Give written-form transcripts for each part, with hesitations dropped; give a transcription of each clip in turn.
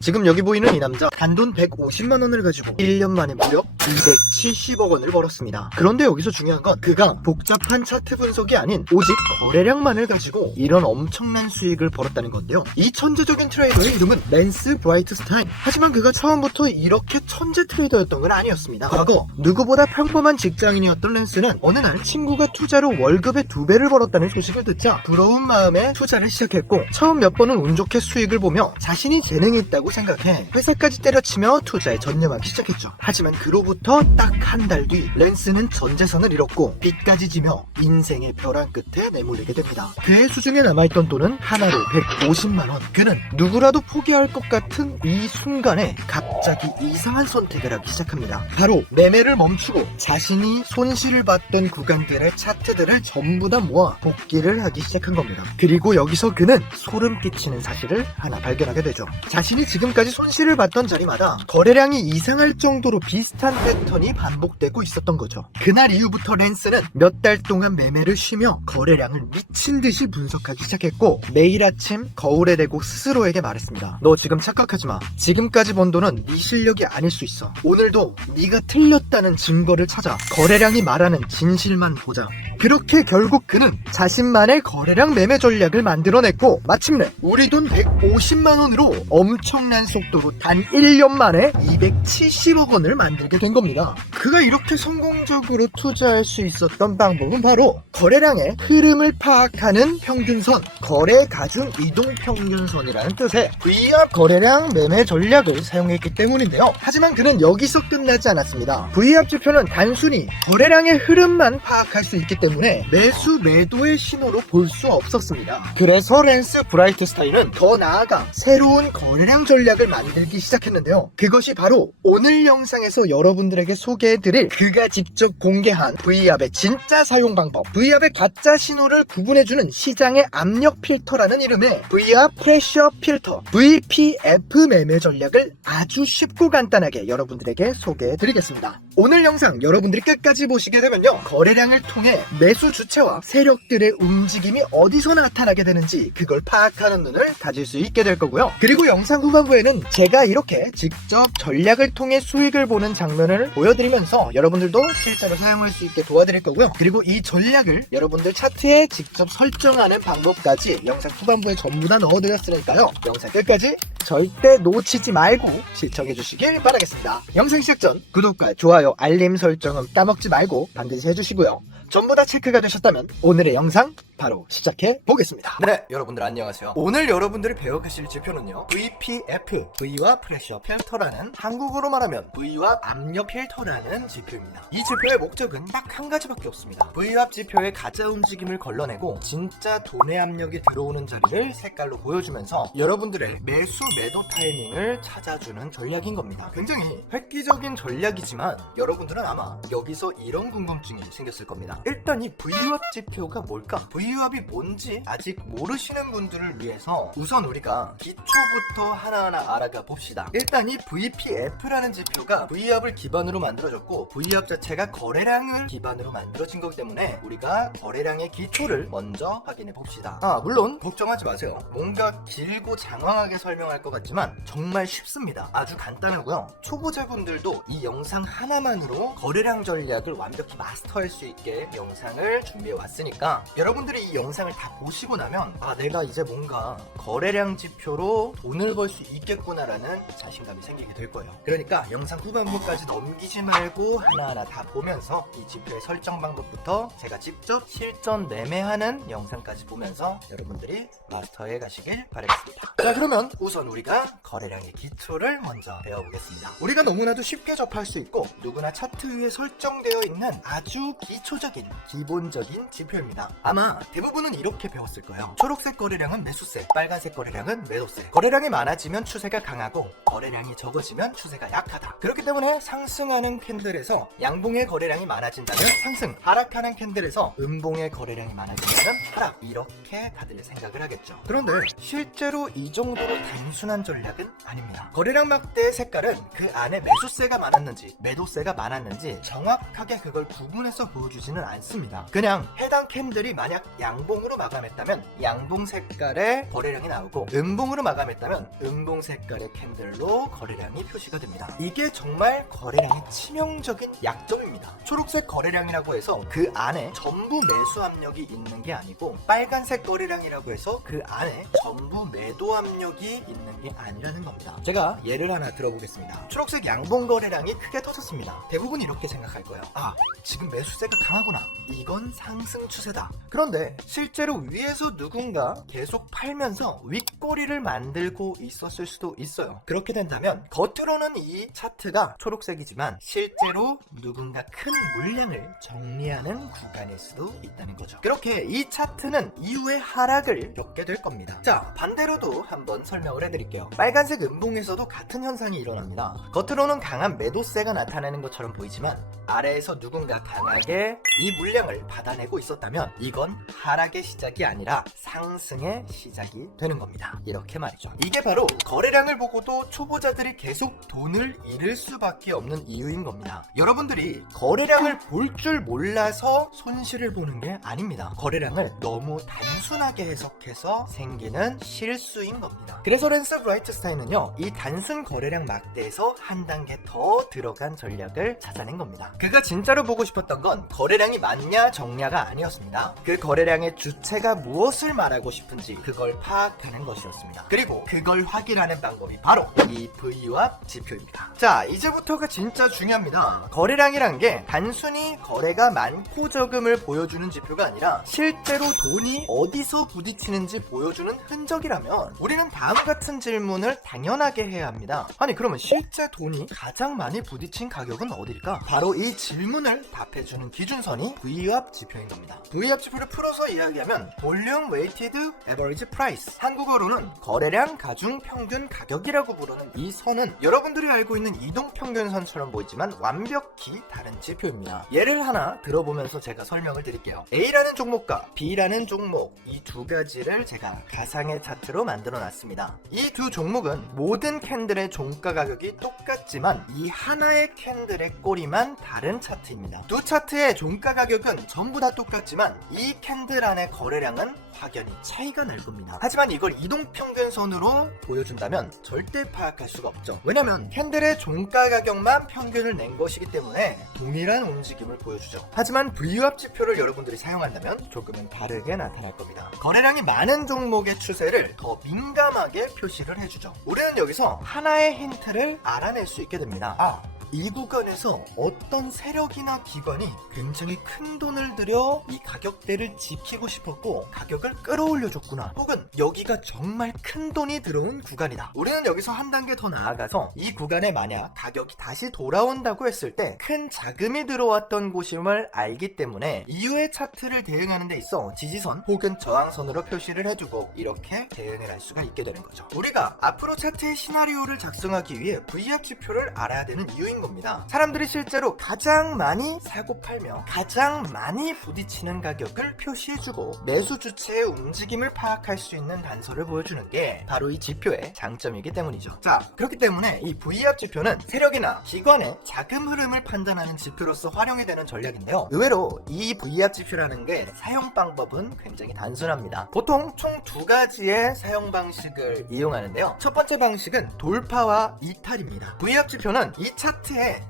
지금 여기 보이는 이 남자 단돈 150만원을 가지고 1년 만에 무려 270억원을 벌었습니다. 그런데 여기서 중요한 건 그가 복잡한 차트 분석이 아닌 오직 거래량만을 가지고 이런 엄청난 수익을 벌었다는 건데요. 이 천재적인 트레이더의 이름은 랜스 브라이트스타인. 하지만 그가 처음부터 이렇게 천재 트레이더였던 건 아니었습니다. 과거 누구보다 평범한 직장인이었던 랜스는 어느 날 친구가 투자로 월급의 2배를 벌었다는 소식을 듣자 부러운 마음에 투자를 시작했고 처음 몇 번은 운 좋게 수익을 보며 자신이 재능이 있다고 생각해 회사까지 때려치며 투자에 전념하기 시작했죠. 하지만 그로부터 딱 한 달 뒤 랜스는 전 재산을 잃었고 빚까지 지며 인생의 벼랑 끝에 내몰리게 됩니다. 그의 수중에 남아있던 돈은 하나로 150만원. 그는 누구라도 포기할 것 같은 이 순간에 갑자기 이상한 선택을 하기 시작합니다. 바로 매매를 멈추고 자신이 손실을 봤던 구간들의 차트들을 전부 다 모아 복귀를 하기 시작한 겁니다. 그리고 여기서 그는 소름 끼치는 사실을 하나 발견하게 되죠. 자신이 지금까지 손실을 봤던 자리마다 거래량이 이상할 정도로 비슷한 패턴이 반복되고 있었던 거죠. 그날 이후부터 랜스는 몇 달 동안 매매를 쉬며 거래량을 미친 듯이 분석하기 시작했고 매일 아침 거울에 대고 스스로에게 말했습니다. 너 지금 착각하지 마. 지금까지 번 돈은 네 실력이 아닐 수 있어. 오늘도 네가 틀렸다는 증거를 찾아 거래량이 말하는 진실만 보자. 그렇게 결국 그는 자신만의 거래량 매매 전략을 만들어냈고 마침내 우리 돈 150만원으로 엄청난 속도로 단 1년 만에 270억 원을 만들게 된 겁니다. 그가 이렇게 성공적으로 투자할 수 있었던 방법은 바로 거래량의 흐름을 파악하는 평균선, 거래 가중 이동 평균선이라는 뜻의 V압 거래량 매매 전략을 사용했기 때문인데요. 하지만 그는 여기서 끝나지 않았습니다. V압 지표는 단순히 거래량의 흐름만 파악할 수 있기 때문에 매수 매도의 신호로 볼 수 없었습니다. 그래서 랜스 브라이트스타인은 더 나아가 새로운 거래량 전략을 만들기 시작했는데요. 그것이 바로 오늘 영상에서 여러분들에게 소개해드릴 그가 직접 공개한 V압의 진짜 사용 방법, V압의 가짜 신호를 구분해주는 시장의 압력 필터라는 이름의 V압 프레셔 필터 VPF 매매 전략을 아주 쉽고 간단하게 여러분들에게 소개해드리겠습니다. 오늘 영상 여러분들이 끝까지 보시게 되면요, 거래량을 통해 매수 주체와 세력들의 움직임이 어디서 나타나게 되는지 그걸 파악하는 눈을 가질 수 있게 될 거고요. 그리고 영상 후반부에는 제가 이렇게 직접 전략을 통해 수익을 보는 장면을 보여드리면서 여러분들도 실제로 사용할 수 있게 도와드릴 거고요. 그리고 이 전략을 여러분들 차트에 직접 설정하는 방법까지 영상 후반부에 전부 다 넣어드렸으니까요, 영상 끝까지 절대 놓치지 말고 시청해 주시길 바라겠습니다. 영상 시작 전 구독과 좋아요, 알림 설정은 까먹지 말고 반드시 해주시고요. 전부 다 체크가 되셨다면 오늘의 영상 바로 시작해 보겠습니다. 네, 여러분들 안녕하세요. 오늘 여러분들이 배워가실 지표는요, VPF, V와 프레셔 필터라는, 한국어로 말하면 V와 압력 필터라는 지표입니다. 이 지표의 목적은 딱 한 가지밖에 없습니다. V압 지표의 가짜 움직임을 걸러내고 진짜 돈의 압력이 들어오는 자리를 색깔로 보여주면서 여러분들의 매수 매도 타이밍을 찾아주는 전략인 겁니다. 굉장히 획기적인 전략이지만 여러분들은 아마 여기서 이런 궁금증이 생겼을 겁니다. 일단 이 V압 지표가 뭘까? V압이 뭔지 아직 모르시는 분들을 위해서 우선 우리가 기초부터 하나하나 알아가 봅시다. 일단 이 VPF라는 지표가 V압을 기반으로 만들어졌고 V압 자체가 거래량을 기반으로 만들어진 거기 때문에 우리가 거래량의 기초를 먼저 확인해 봅시다. 물론 걱정하지 마세요. 뭔가 길고 장황하게 설명할 것 같지만 정말 쉽습니다. 아주 간단하고요. 초보자분들도 이 영상 하나만으로 거래량 전략을 완벽히 마스터할 수 있게 영상을 준비해 왔으니까 여러분들이 이 영상을 다 보시고 나면 내가 이제 뭔가 거래량 지표로 돈을 벌 수 있겠구나라는 자신감이 생기게 될 거예요. 그러니까 영상 후반부까지 넘기지 말고 하나하나 다 보면서 이 지표의 설정 방법부터 제가 직접 실전 매매하는 영상까지 보면서 여러분들이 마스터해 가시길 바라겠습니다. 자, 그러면 우선 우리가 거래량의 기초를 먼저 배워보겠습니다. 우리가 너무나도 쉽게 접할 수 있고 누구나 차트 위에 설정되어 있는 아주 기초적인 기본적인 지표입니다. 아마 대부분은 이렇게 배웠을 거예요. 초록색 거래량은 매수세, 빨간색 거래량은 매도세. 거래량이 많아지면 추세가 강하고 거래량이 적어지면 추세가 약하다. 그렇기 때문에 상승하는 캔들에서 양봉의 거래량이 많아진다면 상승, 하락하는 캔들에서 음봉의 거래량이 많아진다면 하락, 이렇게 다들 생각을 하겠죠. 그런데 실제로 이 정도로 단순한 전략은 아닙니다. 거래량 막대의 색깔은 그 안에 매수세가 많았는지 매도세가 많았는지 정확하게 그걸 구분해서 보여주지는 않습니다. 그냥 해당 캔들이 만약 양봉으로 마감했다면 양봉 색깔의 거래량이 나오고, 음봉으로 마감했다면 음봉 색깔의 캔들로 거래량이 표시가 됩니다. 이게 정말 거래량의 치명적인 약점입니다. 초록색 거래량이라고 해서 그 안에 전부 매수 압력이 있는 게 아니고, 빨간색 거래량이라고 해서 그 안에 전부 매도 압력이 있는 게 아니라는 겁니다. 제가 예를 하나 들어보겠습니다. 초록색 양봉 거래량이 크게 터졌습니다. 대부분 이렇게 생각할 거예요. 아, 지금 매수세가 강하구나. 이건 상승 추세다. 그런데 실제로 위에서 누군가 계속 팔면서 윗꼬리를 만들고 있었을 수도 있어요. 그렇게 된다면 겉으로는 이 차트가 초록색이지만 실제로 누군가 큰 물량을 정리하는 구간일 수도 있다는 거죠. 그렇게 이 차트는 이후에 하락을 겪게 될 겁니다. 자, 반대로도 한번 설명을 해드릴게요. 빨간색 음봉에서도 같은 현상이 일어납니다. 겉으로는 강한 매도세가 나타나는 것처럼 보이지만 아래에서 누군가 강하게 이 물량을 받아내고 있었다면 이건 하락의 시작이 아니라 상승의 시작이 되는 겁니다. 이렇게 말이죠. 이게 바로 거래량을 보고도 초보자들이 계속 돈을 잃을 수밖에 없는 이유인 겁니다. 여러분들이 거래량을 볼 줄 몰라서 손실을 보는 게 아닙니다. 거래량을 너무 단순하게 해석해서 생기는 실수인 겁니다. 그래서 랜스 브라이트스타인은요, 이 단순 거래량 막대에서 한 단계 더 들어간 전략을 찾아낸 겁니다. 그가 진짜로 보고 싶었던 건 거래량이 많냐 적냐가 아니었습니다. 그 거래량의 주체가 무엇을 말하고 싶은지 그걸 파악하는 것이었습니다. 그리고 그걸 확인하는 방법이 바로 이 VWAP 지표입니다. 자, 이제부터가 진짜 중요합니다. 거래량이란 게 단순히 거래가 많고 적음을 보여주는 지표가 아니라 실제로 돈이 어디서 부딪히는지 보여주는 흔적이라면 우리는 다음 같은 질문을 당연하게 해야 합니다. 아니, 그러면 실제 돈이 가장 많이 부딪힌 가격은 어딜까? 바로 이 질문을 답해주는 기준선이 VWAP 지표인 겁니다. VWAP 지표를 풀어서 이야기하면 Volume Weighted Average Price, 한국어로는 거래량 가중 평균 가격이라고 부르는 이 선은 여러분들이 알고 있는 이동평균선처럼 보이지만 완벽히 다른 지표입니다. 예를 하나 들어보면서 제가 설명을 드릴게요. A라는 종목과 B라는 종목, 이 두 가지를 제가 가상의 차트로 만들어 놨습니다. 이 두 종목은 모든 캔들의 종가 가격이 똑같지만 이 하나의 캔들의 꼬리만 다른 차트입니다. 두 차트의 종가 가격은 전부 다 똑같지만 이 캔들 안의 거래량은 확연히 차이가 날 겁니다. 하지만 이걸 이동평균선으로 보여준다면 절대 파악할 수가 없죠. 왜냐면 캔들의 종가 가격만 평균을 낸 것이기 때문에 동일한 움직임을 보여주죠. 하지만 VWAP 지표를 여러분들이 사용한다면 조금은 다르게 나타날 겁니다. 거래량이 많은 종목의 추세를 더 민감하게 표시를 해주죠. 우리는 여기서 하나의 힌트를 알아낼 수 있게 됩니다. 이 구간에서 어떤 세력이나 기관이 굉장히 큰 돈을 들여 이 가격대를 지키고 싶었고 가격을 끌어올려줬구나, 혹은 여기가 정말 큰 돈이 들어온 구간이다. 우리는 여기서 한 단계 더 나아가서 이 구간에 만약 가격이 다시 돌아온다고 했을 때 큰 자금이 들어왔던 곳임을 알기 때문에 이후의 차트를 대응하는 데 있어 지지선 혹은 저항선으로 표시를 해두고 이렇게 대응을 할 수가 있게 되는 거죠. 우리가 앞으로 차트의 시나리오를 작성하기 위해 VWAP 지표를 알아야 되는 이유인 겁니다. 사람들이 실제로 가장 많이 사고 팔며 가장 많이 부딪히는 가격을 표시해주고 매수 주체의 움직임을 파악할 수 있는 단서를 보여주는 게 바로 이 지표의 장점이기 때문이죠. 자, 그렇기 때문에 이 VWAP 지표는 세력이나 기관의 자금 흐름을 판단하는 지표로서 활용이 되는 전략인데요. 의외로 이 VWAP 지표라는 게 사용 방법은 굉장히 단순합니다. 보통 총 두 가지의 사용 방식을 이용하는데요. 첫 번째 방식은 돌파와 이탈입니다. VWAP 지표는 이 차트에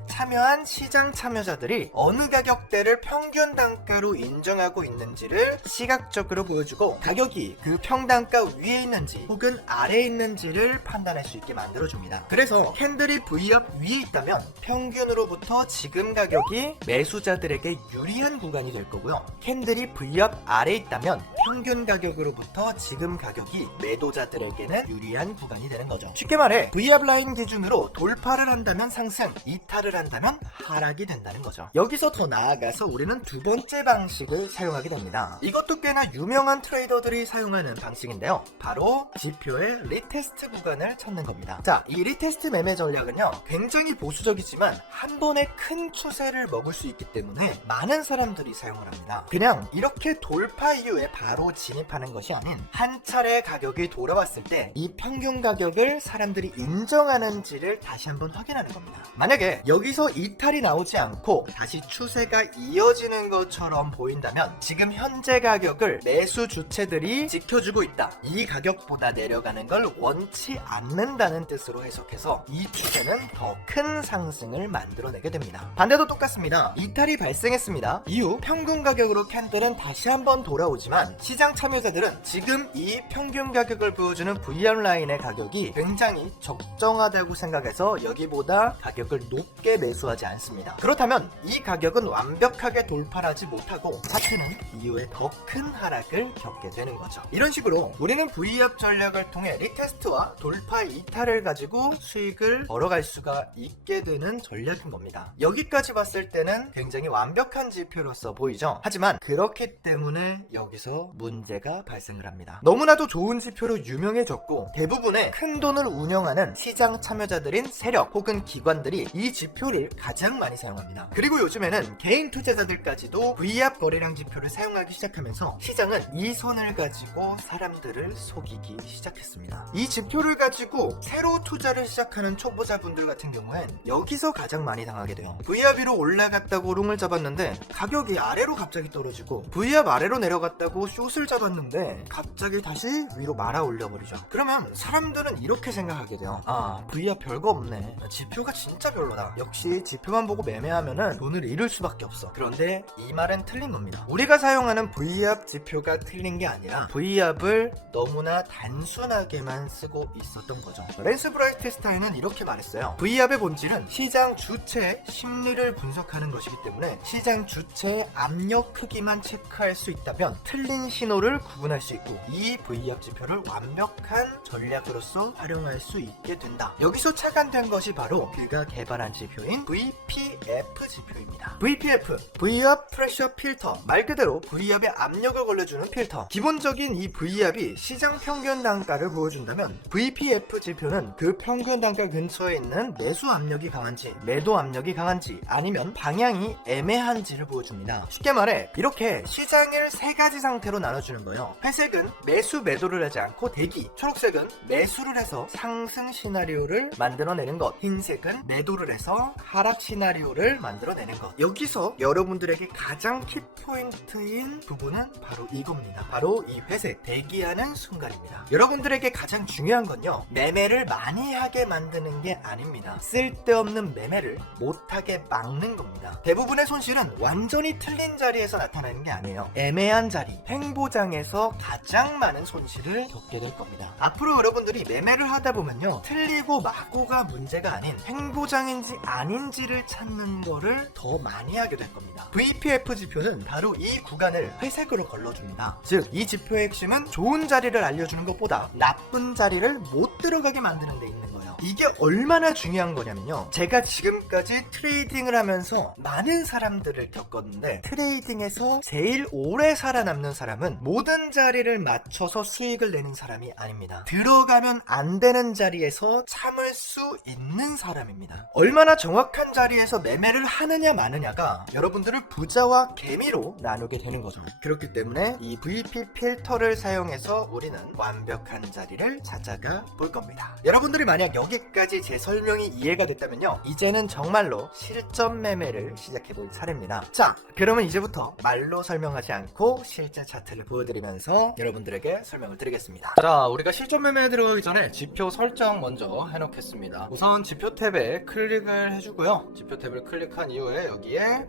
참여한 시장 참여자들이 어느 가격대를 평균 단가로 인정하고 있는지를 시각적으로 보여주고 가격이 그 평단가 위에 있는지 혹은 아래에 있는지를 판단할 수 있게 만들어줍니다. 그래서 캔들이 VWAP 위에 있다면 평균으로부터 지금 가격이 매수자들에게 유리한 구간이 될 거고요. 캔들이 VWAP 아래에 있다면 평균 가격으로부터 지금 가격이 매도자들에게는 유리한 구간이 되는 거죠. 쉽게 말해 VWAP 라인 기준으로 돌파를 한다면 상승, 이탈을 한다면 하락이 된다는 거죠. 여기서 더 나아가서 우리는 두 번째 방식을 사용하게 됩니다. 이것도 꽤나 유명한 트레이더들이 사용하는 방식인데요. 바로 지표의 리테스트 구간을 찾는 겁니다. 자, 이 리테스트 매매 전략은요, 굉장히 보수적이지만 한 번에 큰 추세를 먹을 수 있기 때문에 많은 사람들이 사용을 합니다. 그냥 이렇게 돌파 이후에 바로 진입하는 것이 아닌 한 차례 가격이 돌아왔을 때 이 평균 가격을 사람들이 인정하는지를 다시 한번 확인하는 겁니다. 만약 만약에 여기서 이탈이 나오지 않고 다시 추세가 이어지는 것처럼 보인다면 지금 현재 가격을 매수 주체들이 지켜주고 있다. 이 가격보다 내려가는 걸 원치 않는다는 뜻으로 해석해서 이 추세는 더 큰 상승을 만들어내게 됩니다. 반대도 똑같습니다. 이탈이 발생했습니다. 이후 평균 가격으로 캔들은 다시 한번 돌아오지만 시장 참여자들은 지금 이 평균 가격을 보여주는 VR 라인의 가격이 굉장히 적정하다고 생각해서 여기보다 가격을 높게 매수하지 않습니다. 그렇다면 이 가격은 완벽하게 돌파하지 못하고 차트는 이후에 더 큰 하락을 겪게 되는 거죠. 이런 식으로 우리는 V압 전략을 통해 리테스트와 돌파 이탈을 가지고 수익을 벌어갈 수가 있게 되는 전략인 겁니다. 여기까지 봤을 때는 굉장히 완벽한 지표로서 보이죠. 하지만 그렇기 때문에 여기서 문제가 발생을 합니다. 너무나도 좋은 지표로 유명해졌고 대부분의 큰 돈을 운영하는 시장 참여자들인 세력 혹은 기관들이 이 지표를 가장 많이 사용합니다. 그리고 요즘에는 개인 투자자들까지도 V압 거래량 지표를 사용하기 시작하면서 시장은 이 선을 가지고 사람들을 속이기 시작했습니다. 이 지표를 가지고 새로 투자를 시작하는 초보자분들 같은 경우엔 여기서 가장 많이 당하게 돼요. V압 위로 올라갔다고 롱을 잡았는데 가격이 아래로 갑자기 떨어지고 V압 아래로 내려갔다고 숏을 잡았는데 갑자기 다시 위로 말아 올려버리죠. 그러면 사람들은 이렇게 생각하게 돼요. 아, V압 별거 없네. 지표가 진짜 별로다. 역시 지표만 보고 매매하면은 돈을 잃을 수밖에 없어. 그런데 이 말은 틀린 겁니다. 우리가 사용하는 V압 지표가 틀린 게 아니라 V압을 너무나 단순하게만 쓰고 있었던 거죠. 랜스 브라이트스타인은 이렇게 말했어요. V압의 본질은 시장 주체의 심리를 분석하는 것이기 때문에 시장 주체의 압력 크기만 체크할 수 있다면 틀린 신호를 구분할 수 있고 이 V압 지표를 완벽한 전략으로서 활용할 수 있게 된다. 여기서 착안된 것이 바로 그가 개발한 지표인 VPF 지표입니다. VPF, V압 프레셔 필터, 말 그대로 V압에 압력을 걸려주는 필터. 기본적인 이 V압이 시장 평균 단가를 보여준다면 VPF 지표는 그 평균 단가 근처에 있는 매수 압력이 강한지 매도 압력이 강한지 아니면 방향이 애매한지를 보여줍니다. 쉽게 말해 이렇게 시장을 세 가지 상태로 나눠주는 거예요. 회색은 매수 매도를 하지 않고 대기, 초록색은 매수를 해서 상승 시나리오를 만들어내는 것, 흰색은 매도를 해서 하락 시나리오를 만들어내는 것. 여기서 여러분들에게 가장 키포인트인 부분은 바로 이겁니다. 바로 이 회색, 대기하는 순간입니다. 여러분들에게 가장 중요한 건요, 매매를 많이 하게 만드는 게 아닙니다. 쓸데없는 매매를 못하게 막는 겁니다. 대부분의 손실은 완전히 틀린 자리에서 나타나는 게 아니에요. 애매한 자리, 횡보장에서 가장 많은 손실을 겪게 될 겁니다. 앞으로 여러분들이 매매를 하다 보면요, 틀리고 마고가 문제가 아닌 횡보장인지 아닌지를 찾는 거를 더 많이 하게 될 겁니다. VPF 지표는 바로 이 구간을 회색으로 걸러줍니다. 즉, 이 지표의 핵심은 좋은 자리를 알려주는 것보다 나쁜 자리를 못 들어가게 만드는 데 있는 거예요. 이게 얼마나 중요한 거냐면요, 제가 지금까지 트레이딩을 하면서 많은 사람들을 겪었는데 트레이딩에서 제일 오래 살아남는 사람은 모든 자리를 맞춰서 수익을 내는 사람이 아닙니다. 들어가면 안 되는 자리에서 참을 수 있는 사람입니다. 얼마나 정확한 자리에서 매매를 하느냐 마느냐가 여러분들을 부자와 개미로 나누게 되는 거죠. 그렇기 때문에 이 VP 필터를 사용해서 우리는 완벽한 자리를 찾아가 볼 겁니다. 여러분들이 만약 여기까지 제 설명이 이해가 됐다면요, 이제는 정말로 실전 매매를 시작해볼 차례입니다. 자, 그러면 이제부터 말로 설명하지 않고 실제 차트를 보여드리면서 여러분들에게 설명을 드리겠습니다. 자, 우리가 실전 매매에 들어가기 전에 지표 설정 먼저 해놓겠습니다. 우선 지표 탭에 클릭을 해주고요, 지표 탭을 클릭한 이후에 여기에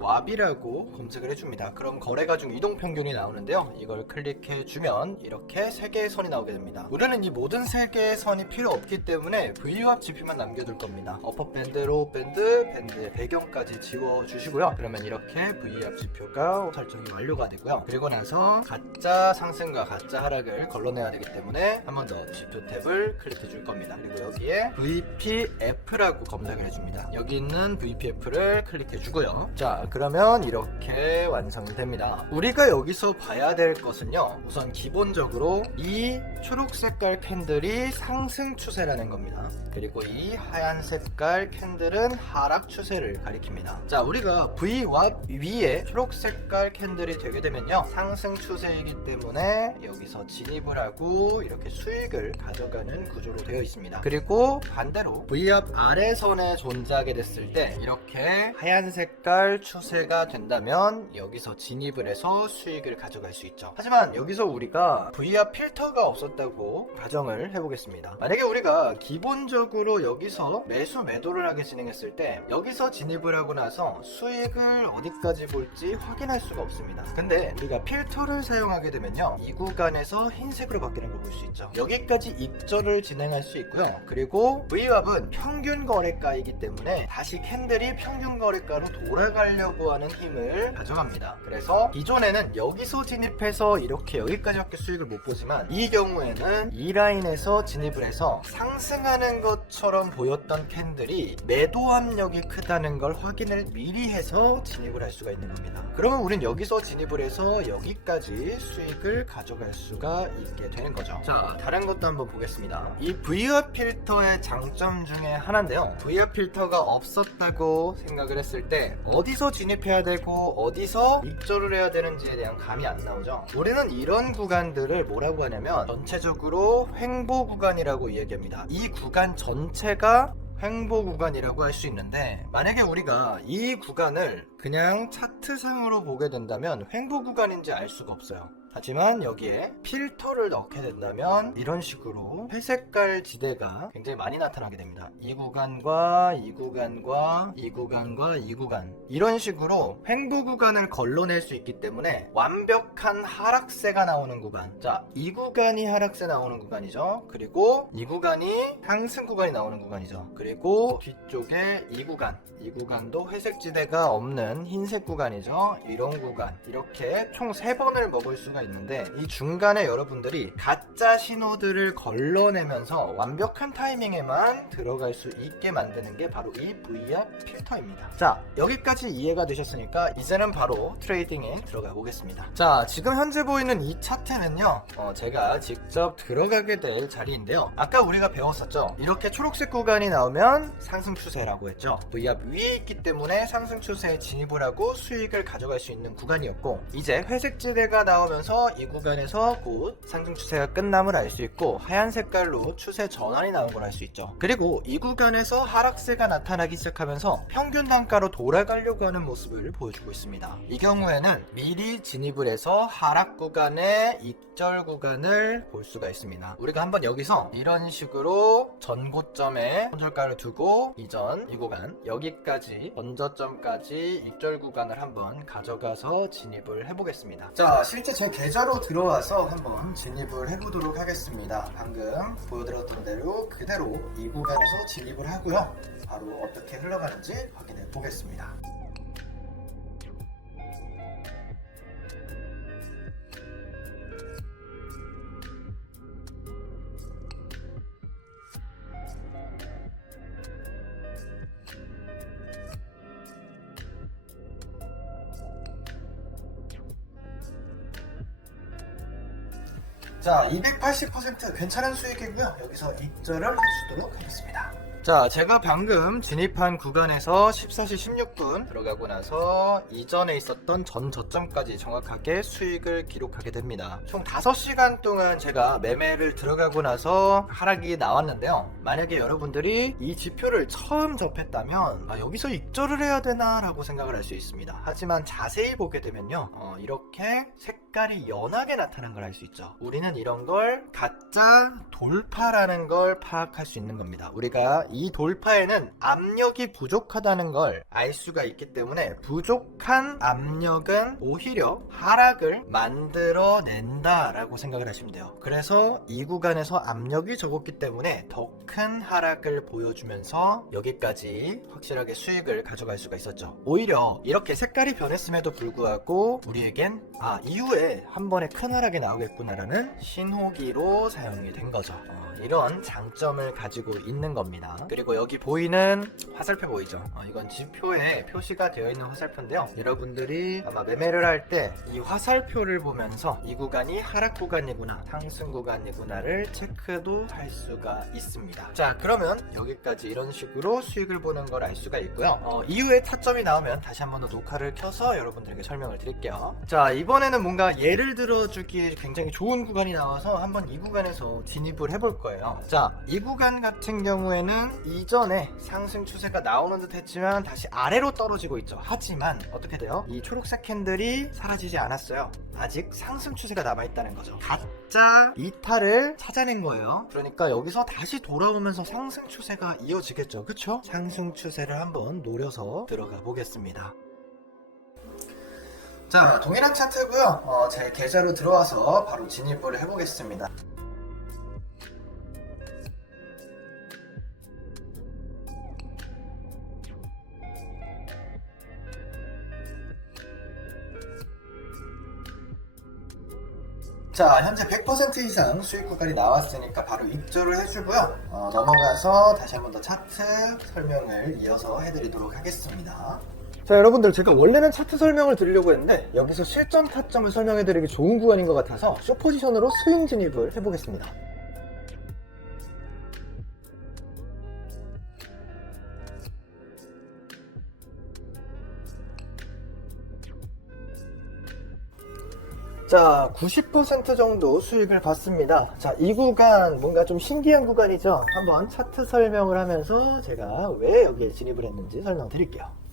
VWAP이라고 검색을 해줍니다. 그럼 거래가 중 이동평균이 나오는데요, 이걸 클릭해주면 이렇게 3개의 선이 나오게 됩니다. 우리는 이 모든 3개의 선이 필요 없기 때문에 VWAP 지표만 남겨둘 겁니다. 어퍼 밴드, 로우 밴드, 밴드의 배경까지 지워주시고요. 그러면 이렇게 VWAP 지표가 설정이 완료가 되고요. 그리고 나서 가짜 상승과 가짜 하락을 걸러내야 되기 때문에 한 번 더 지표 탭을 클릭해 줄 겁니다. 그리고 여기에 VPF라고 검색을 해줍니다. 여기 있는 VPF를 클릭해 주고요. 자, 그러면 이렇게 완성이 됩니다. 우리가 여기서 봐야 될 것은요, 우선 기본적으로 이 초록 색깔 캔들이 상승 추세라는 겁니다. 그리고 이 하얀 색깔 캔들은 하락 추세를 가리킵니다. 자, 우리가 VWAP 위에 초록 색깔 캔들이 되게 되면요, 상승 추세이기 때문에 여기서 진입을 하고 이렇게 수익을 가져가는 구조로 되어 있습니다. 그리고 반대로 VWAP 아래서 일직선에 존재하게 됐을 때 이렇게 하얀 색깔 추세가 된다면 여기서 진입을 해서 수익을 가져갈 수 있죠. 하지만 여기서 우리가 VR 필터가 없었다고 가정을 해보겠습니다. 만약에 우리가 기본적으로 여기서 매수 매도를 하게 진행했을 때 여기서 진입을 하고 나서 수익을 어디까지 볼지 확인할 수가 없습니다. 근데 우리가 필터를 사용하게 되면요, 이 구간에서 흰색으로 바뀌는 걸 볼 수 있죠. 여기까지 입절을 진행할 수 있고요. 그리고 V왑은 평균 거래가이기 때문에 다시 캔들이 평균 거래가로 돌아가려고 하는 힘을 가져갑니다. 그래서 기존에는 여기서 진입해서 이렇게 여기까지밖에 수익을 못 보지만 이 경우에는 이 라인에서 진입을 해서 상승하는 것처럼 보였던 캔들이 매도 압력이 크다는 걸 확인을 미리 해서 진입을 할 수가 있는 겁니다. 그러면 우린 여기서 진입을 해서 여기까지 수익을 가져갈 수가 있게 되는 거죠. 자, 다른 것도 한번 보겠습니다. 이 VR 필터의 장점 중에 하나인데요, VR 필터가 없었다고 생각을 했을 때 어디서 진입해야 되고 어디서 입절을 해야 되는지에 대한 감이 안 나오죠. 우리는 이런 구간들을 뭐라고 하냐면 전체적으로 횡보 구간이라고 이야기합니다. 이 구간 전체가 횡보 구간이라고 할 수 있는데, 만약에 우리가 이 구간을 그냥 차트상으로 보게 된다면 횡보 구간인지 알 수가 없어요. 하지만 여기에 필터를 넣게 된다면 이런 식으로 회색깔 지대가 굉장히 많이 나타나게 됩니다. 이 구간과 이 구간과 이 구간과 이 구간, 이런 식으로 횡보 구간을 걸러낼 수 있기 때문에 완벽한 하락세가 나오는 구간, 자, 이 구간이 하락세 나오는 구간이죠. 그리고 이 구간이 상승 구간이 나오는 구간이죠. 그리고 뒤쪽에 이 구간도 회색 지대가 없는 흰색 구간이죠. 이런 구간, 이렇게 총 3번을 먹을 수가 있는데, 이 중간에 여러분들이 가짜 신호들을 걸러내면서 완벽한 타이밍에만 들어갈 수 있게 만드는 게 바로 이 VR 필터입니다. 자, 여기까지 이해가 되셨으니까 이제는 바로 트레이딩에 들어가 보겠습니다. 자, 지금 현재 보이는 이 차트는요, 제가 직접 들어가게 될 자리인데요, 아까 우리가 배웠었죠. 이렇게 초록색 구간이 나오면 상승 추세라고 했죠. VR 위에 있기 때문에 상승 추세에 진입을 하고 수익을 가져갈 수 있는 구간이었고, 이제 회색 지대가 나오면서 이 구간에서 곧 상승 추세가 끝남을 알 수 있고 하얀 색깔로 추세 전환이 나온 걸 알 수 있죠. 그리고 이 구간에서 하락세가 나타나기 시작하면서 평균 단가로 돌아가려고 하는 모습을 보여주고 있습니다. 이 경우에는 미리 진입을 해서 하락 구간의 입절 구간을 볼 수가 있습니다. 우리가 한번 여기서 이런 식으로 전고점에 손절가를 두고 이전 이 구간 여기까지 전저점까지 입절 구간을 한번 가져가서 진입을 해보겠습니다. 자, 실제 제 계좌로 들어와서 한번 진입을 해보도록 하겠습니다. 방금 보여드렸던 대로 그대로 이 구간에서 진입을 하고요, 바로 어떻게 흘러가는지 확인해 보겠습니다. 자, 280% 괜찮은 수익이고요. 여기서 입절을 해주도록 하겠습니다. 자, 제가 방금 진입한 구간에서 14시 16분 들어가고 나서 이전에 있었던 전 저점까지 정확하게 수익을 기록하게 됩니다. 총 5시간 동안 제가 매매를 들어가고 나서 하락이 나왔는데요, 만약에 여러분들이 이 지표를 처음 접했다면 여기서 입절을 해야 되나 라고 생각을 할 수 있습니다. 하지만 자세히 보게 되면요, 이렇게 색깔이 연하게 나타난 걸 알 수 있죠. 우리는 이런 걸 가짜 돌파라는 걸 파악할 수 있는 겁니다. 우리가 이 돌파에는 압력이 부족하다는 걸 알 수가 있기 때문에 부족한 압력은 오히려 하락을 만들어낸다 라고 생각을 하시면 돼요. 그래서 이 구간에서 압력이 적었기 때문에 더 큰 하락을 보여주면서 여기까지 확실하게 수익을 가져갈 수가 있었죠. 오히려 이렇게 색깔이 변했음에도 불구하고 우리에겐 이후에 한 번에 큰 하락이 나오겠구나라는 신호기로 사용이 된 거죠. 이런 장점을 가지고 있는 겁니다. 그리고 여기 보이는 화살표 보이죠? 이건 지표에 표시가 되어 있는 화살표인데요, 여러분들이 아마 매매를 할 때 이 화살표를 보면서 이 구간이 하락 구간이구나 상승 구간이구나를 체크도 할 수가 있습니다. 자, 그러면 여기까지 이런 식으로 수익을 보는 걸 알 수가 있고요. 이후에 타점이 나오면 다시 한 번 더 녹화를 켜서 여러분들에게 설명을 드릴게요. 자, 이번에는 뭔가 예를 들어주기에 굉장히 좋은 구간이 나와서 한번 이 구간에서 진입을 해볼 거예요. 자, 이 구간 같은 경우에는 이전에 상승 추세가 나오는 듯 했지만 다시 아래로 떨어지고 있죠. 하지만 어떻게 돼요? 이 초록색 캔들이 사라지지 않았어요. 아직 상승 추세가 남아있다는 거죠. 가짜 이탈을 찾아낸 거예요. 그러니까 여기서 다시 돌아오면서 상승 추세가 이어지겠죠. 그쵸? 상승 추세를 한번 노려서 들어가 보겠습니다. 자, 동일한 차트고요. 제 계좌로 들어와서 바로 진입을 해보겠습니다. 자, 현재 100% 이상 수익 구간이 나왔으니까 바로 입주를 해주고요. 넘어가서 다시 한 번 더 차트 설명을 이어서 해드리도록 하겠습니다. 자, 여러분들, 제가 원래는 차트 설명을 드리려고 했는데 여기서 실전 타점을 설명해드리기 좋은 구간인 것 같아서 숏포지션으로 스윙 진입을 해보겠습니다. 자, 90% 정도 수익을 봤습니다. 자, 이 구간 뭔가 좀 신기한 구간이죠. 한번 차트 설명을 하면서 제가 왜 여기에 진입을 했는지 설명드릴게요.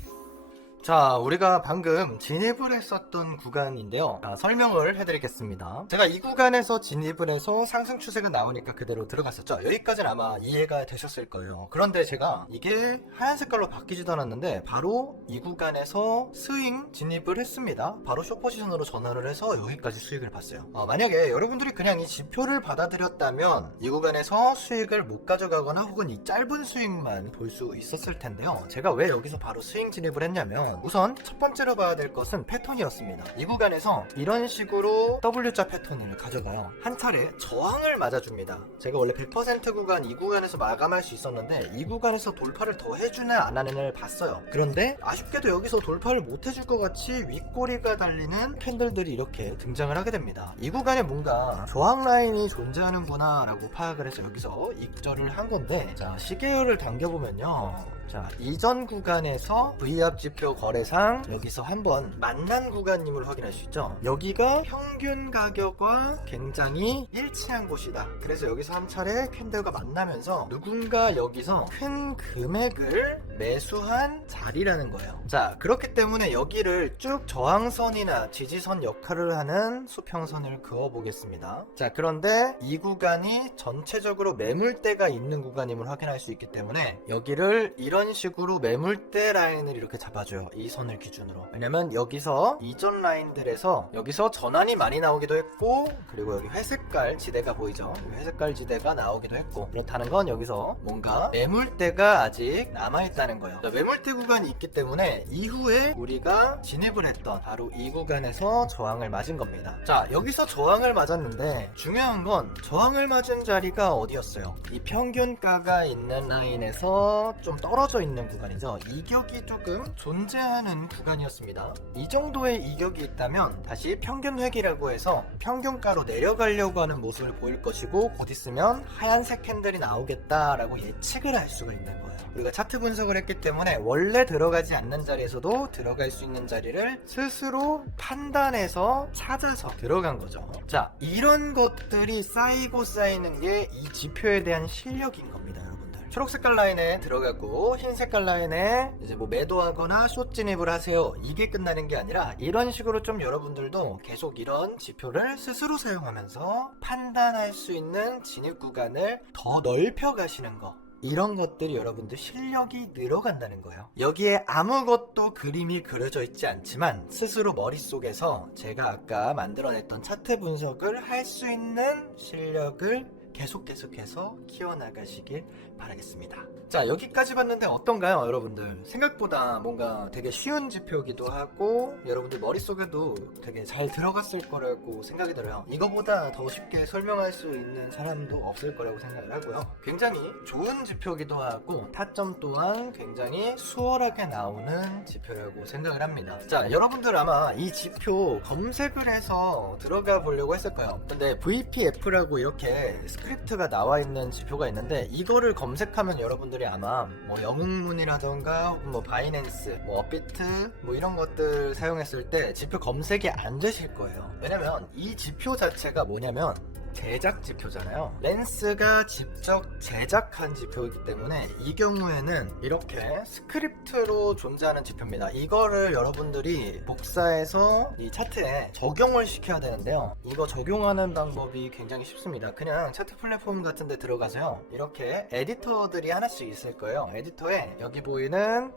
자, 우리가 방금 진입을 했었던 구간인데요. 자, 설명을 해드리겠습니다. 제가 이 구간에서 진입을 해서 상승 추세가 나오니까 그대로 들어갔었죠. 여기까지는 아마 이해가 되셨을 거예요. 그런데 제가 이게 하얀 색깔로 바뀌지도 않았는데 바로 이 구간에서 스윙 진입을 했습니다. 바로 숏포지션으로 전환을 해서 여기까지 수익을 봤어요. 만약에 여러분들이 그냥 이 지표를 받아들였다면 이 구간에서 수익을 못 가져가거나 혹은 이 짧은 수익만 볼 수 있었을 텐데요. 제가 왜 여기서 바로 스윙 진입을 했냐면 우선 첫 번째로 봐야 될 것은 패턴이었습니다. 이 구간에서 이런 식으로 W자 패턴을 가져가요. 한 차례 저항을 맞아줍니다. 제가 원래 100% 구간 이 구간에서 마감할 수 있었는데 이 구간에서 돌파를 더 해주나 안 하는을 봤어요. 그런데 아쉽게도 여기서 돌파를 못 해줄 것 같이 윗꼬리가 달리는 캔들들이 이렇게 등장을 하게 됩니다. 이 구간에 뭔가 저항 라인이 존재하는구나 라고 파악을 해서 여기서 입절을 한 건데, 자, 시계열을 당겨보면요, 자, 이전 구간에서 V압 지표 거래상 여기서 한번 만난 구간임을 확인할 수 있죠. 여기가 평균 가격과 굉장히 일치한 곳이다. 그래서 여기서 한 차례 캔들과 만나면서 누군가 여기서 큰 금액을 매수한 자리라는 거예요. 자, 그렇기 때문에 여기를 쭉 저항선이나 지지선 역할을 하는 수평선을 그어 보겠습니다. 자, 그런데 이 구간이 전체적으로 매물대가 있는 구간임을 확인할 수 있기 때문에 여기를 이런 식으로 매물대 라인을 이렇게 잡아줘요. 이 선을 기준으로. 왜냐면 여기서 이전 라인들에서 여기서 전환이 많이 나오기도 했고, 그리고 여기 회색깔 지대가 보이죠. 회색깔 지대가 나오기도 했고, 그렇다는 건 여기서 뭔가 매물대가 아직 남아있다는 거예요. 자, 매물대 구간이 있기 때문에 이후에 우리가 진입을 했던 바로 이 구간에서 저항을 맞은 겁니다. 자, 여기서 저항을 맞았는데 중요한 건 저항을 맞은 자리가 어디였어요? 이 평균가가 있는 라인에서 좀 떨어져 있는 구간이죠. 이격이 조금 존재하는 구간이었습니다. 이 정도의 이격이 있다면 다시 평균 회귀라고 해서 평균가로 내려가려고 하는 모습을 보일 것이고, 곧 있으면 하얀색 캔들이 나오겠다라고 예측을 할 수가 있는 거예요. 우리가 차트 분석을 했기 때문에 원래 들어가지 않는 자리에서도 들어갈 수 있는 자리를 스스로 판단해서 찾아서 들어간 거죠. 자, 이런 것들이 쌓이고 쌓이는 게 이 지표에 대한 실력인 겁니다. 초록 색깔 라인에 들어가고 흰 색깔 라인에 이제 뭐 매도하거나 숏 진입을 하세요. 이게 끝나는 게 아니라 이런 식으로 좀 여러분들도 계속 이런 지표를 스스로 사용하면서 판단할 수 있는 진입 구간을 더 넓혀 가시는 거, 이런 것들이 여러분들 실력이 늘어간다는 거예요. 여기에 아무것도 그림이 그려져 있지 않지만 스스로 머릿속에서 제가 아까 만들어냈던 차트 분석을 할 수 있는 실력을 계속해서 키워나가시길 바라겠습니다. 자, 여기까지 봤는데 어떤가요, 여러분들? 생각보다 뭔가 되게 쉬운 지표기도 하고 여러분들 머릿속에도 되게 잘 들어갔을 거라고 생각이 들어요. 이거보다 더 쉽게 설명할 수 있는 사람도 없을 거라고 생각을 하고요. 굉장히 좋은 지표기도 하고 타점 또한 굉장히 수월하게 나오는 지표라고 생각을 합니다. 자, 여러분들 아마 이 지표 검색을 해서 들어가 보려고 했을 거예요. 근데 VPF라고 이렇게 스크립트가 나와 있는 지표가 있는데 이거를 검색하면 여러분들이 아마 뭐 영웅문이라던가 혹은 뭐 바이낸스, 뭐 업비트 뭐 이런 것들 사용했을 때 지표 검색이 안 되실 거예요. 왜냐면 이 지표 자체가 뭐냐면 제작 지표잖아요. 렌스가 직접 제작한 지표이기 때문에 이 경우에는 이렇게 스크립트로 존재하는 지표입니다. 이거를 여러분들이 복사해서 이 차트에 적용을 시켜야 되는데요. 이거 적용하는 방법이 굉장히 쉽습니다. 그냥 차트 플랫폼 같은 데 들어가서요. 이렇게 에디터들이 하나씩 있을 거예요. 에디터에 여기 보이는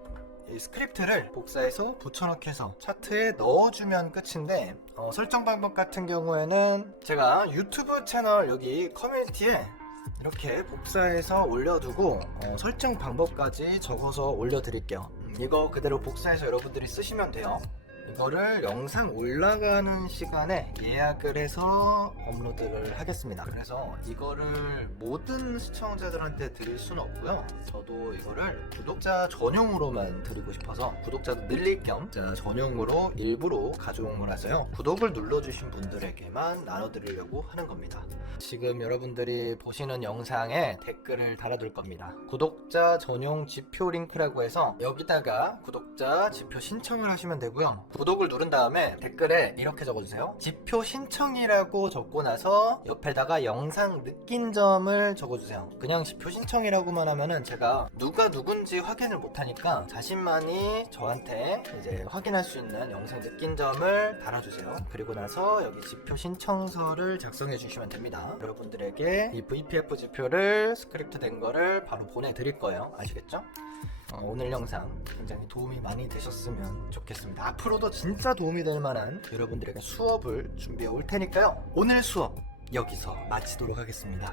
이 스크립트를 복사해서 붙여넣기 해서 차트에 넣어주면 끝인데 설정 방법 같은 경우에는 제가 유튜브 채널 여기 커뮤니티에 이렇게 복사해서 올려두고 설정 방법까지 적어서 올려드릴게요. 이거 그대로 복사해서 여러분들이 쓰시면 돼요. 이거를 영상 올라가는 시간에 예약을 해서 업로드를 하겠습니다. 그래서 이거를 모든 시청자들한테 드릴 수는 없고요. 저도 이거를 구독자 전용으로만 드리고 싶어서 구독자도 늘릴 겸 전용으로 일부러 가져온 거라서요. 구독을 눌러주신 분들에게만 나눠드리려고 하는 겁니다. 지금 여러분들이 보시는 영상에 댓글을 달아둘 겁니다. 구독자 전용 지표 링크라고 해서 여기다가 구독자 지표 신청을 하시면 되고요. 구독을 누른 다음에 댓글에 이렇게 적어주세요. 지표 신청이라고 적고 나서 옆에다가 영상 느낀 점을 적어주세요. 그냥 지표 신청이라고만 하면은 제가 누가 누군지 확인을 못하니까 자신만이 저한테 이제 확인할 수 있는 영상 느낀 점을 달아주세요. 그리고 나서 여기 지표 신청서를 작성해 주시면 됩니다. 여러분들에게 이 VPF 지표를 스크립트 된 거를 바로 보내드릴 거예요. 아시겠죠? 오늘 영상 굉장히 도움이 많이 되셨으면 좋겠습니다. 앞으로도 진짜 도움이 될 만한 여러분들에게 수업을 준비해 올 테니까요. 오늘 수업 여기서 마치도록 하겠습니다.